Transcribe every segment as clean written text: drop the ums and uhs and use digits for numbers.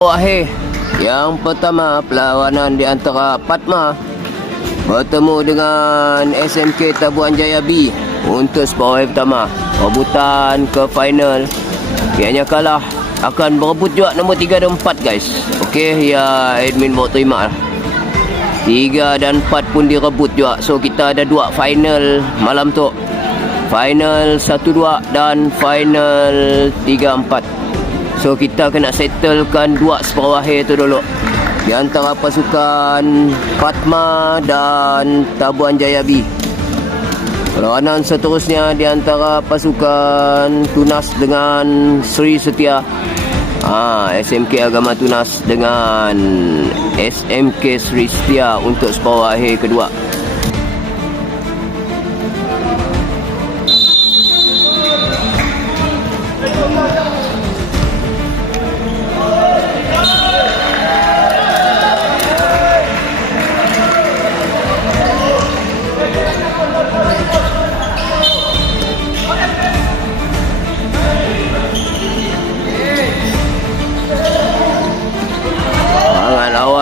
Wahai, yang pertama perlawanan di antara Padma bertemu dengan SMK Tabuan Jaya B untuk Sport pertama. Rebutan ke final. Yang kalah akan berebut juga nombor 3 dan 4 guys. Okey, ya admin bawa terima lah. 3 dan 4 pun direbut juga. So kita ada 2 final malam tu. Final 1-2 dan final 3-4. So kita kena settlekan 2 separuh akhir tu dulu di antara pasukan Padma dan Tabuan Jaya B. Perlawanan seterusnya di antara pasukan Tunas dengan Sri Setia. SMK Agama Tunas dengan SMK Sri Setia untuk separuh akhir kedua.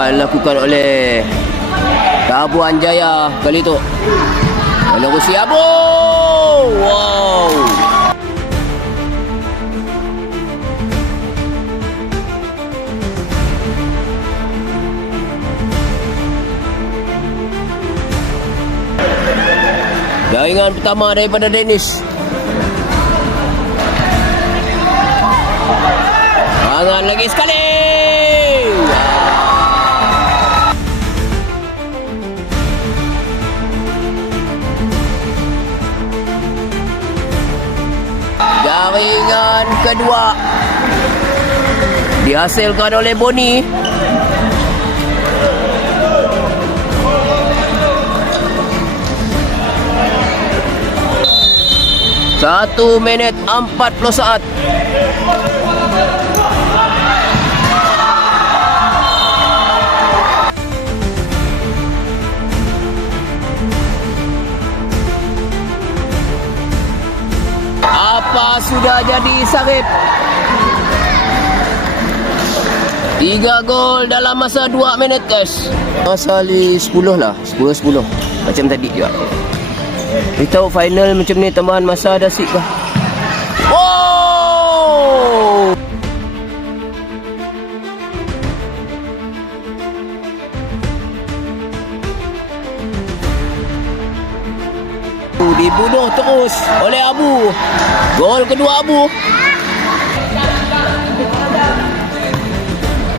Lakukan oleh Tabuan Jaya kali itu. Menerusi Abu. Wow. Jaringan pertama daripada Dennis. Serangan lagi sekali. Jaringan kedua dihasilkan oleh Boni. Satu minit 40 saat. Apa sudah jadi Sarip? 3 gol dalam masa 2 minit guys. Masa 10 lah, 10-10 macam tadi juga. Kita tahu final macam ni tambahan masa dah sip kah? Wow! Dibunuh terus oleh Abu. Gol kedua Abu.